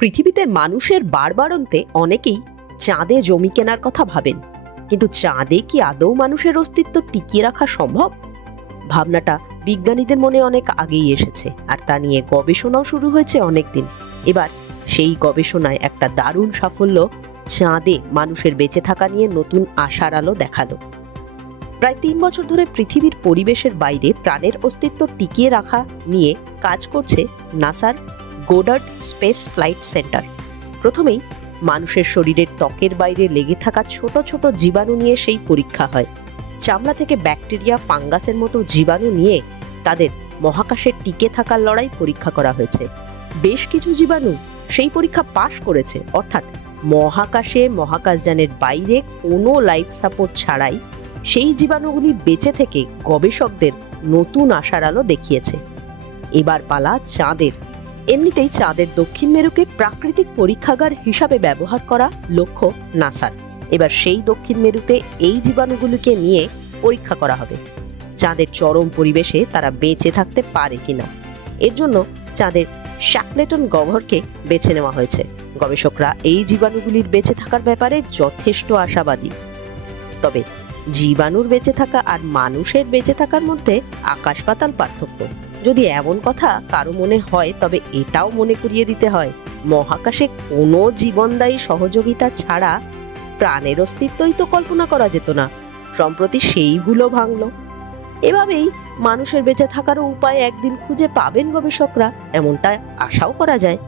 পৃথিবীতে মানুষের বাড়বাড়ন্তে অনেকেই চাঁদে জমি কেনার কথা ভাবেন, কিন্তু চাঁদে কি আদৌ মানুষের অস্তিত্ব টিকিয়ে রাখা সম্ভব? ভাবনাটা বিজ্ঞানীদের মনে অনেক আগেই এসেছে, আর তা নিয়ে গবেষণাও শুরু হয়েছে অনেকদিন। এবার সেই গবেষণায় একটা দারুণ সাফল্য চাঁদে মানুষের বেঁচে থাকা নিয়ে নতুন আশার আলো দেখালো। প্রায় 3 বছর ধরে পৃথিবীর পরিবেশের বাইরে প্রাণের অস্তিত্ব টিকিয়ে রাখা নিয়ে কাজ করছে নাসার গোডার্ড স্পেস ফ্লাইট সেন্টার। প্রথমেই মানুষের শরীরের ত্বকের বাইরে লেগে থাকা ছোট ছোট জীবাণু নিয়ে সেই পরীক্ষা হয়। চামড়া থেকে ব্যাকটেরিয়া, ফাঙ্গাসের মতো জীবাণু নিয়ে তাদের মহাকাশে টিকে থাকার লড়াই পরীক্ষা করা হয়েছে। বেশ কিছু জীবাণু সেই পরীক্ষা পাশ করেছে, অর্থাৎ মহাকাশে মহাকাশযানের বাইরে কোনো লাইফ সাপোর্ট ছাড়াই সেই জীবাণুগুলি বেঁচে থেকে গবেষকদের নতুন আশার আলো দেখিয়েছে। এবার পালা চাঁদের। এমনিতেই চাঁদের দক্ষিণ মেরুকে প্রাকৃতিক পরীক্ষাগার হিসাবে ব্যবহার করা লক্ষ্য নাসার। এবার সেই দক্ষিণ মেরুতে এই জীবাণুগুলিকে নিয়ে পরীক্ষা করা হবে চাঁদের চরম পরিবেশে তারা বেঁচে থাকতে পারে কিনা। এর জন্য চাঁদের শ্যাকলেটন গহ্বরকে বেছে নেওয়া হয়েছে। গবেষকরা এই জীবাণুগুলির বেঁচে থাকার ব্যাপারে যথেষ্ট আশাবাদী। তবে জীবাণুর বেঁচে থাকা আর মানুষের বেঁচে থাকার মধ্যে আকাশ পাতাল পার্থক্য। যদি এমন কথা কারো মনে হয়, তবে এটাও মনে করিয়ে দিতে হয়, মহাকাশে কোনো জীবনদায়ী সহযোগিতা ছাড়া প্রাণের অস্তিত্বই তো কল্পনা করা যেত না। সম্প্রতি সেইগুলো ভাঙলো। এভাবেই মানুষের বেঁচে থাকারও উপায় একদিন খুঁজে পাবেন গবেষকরা, এমনটা আশাও করা যায়।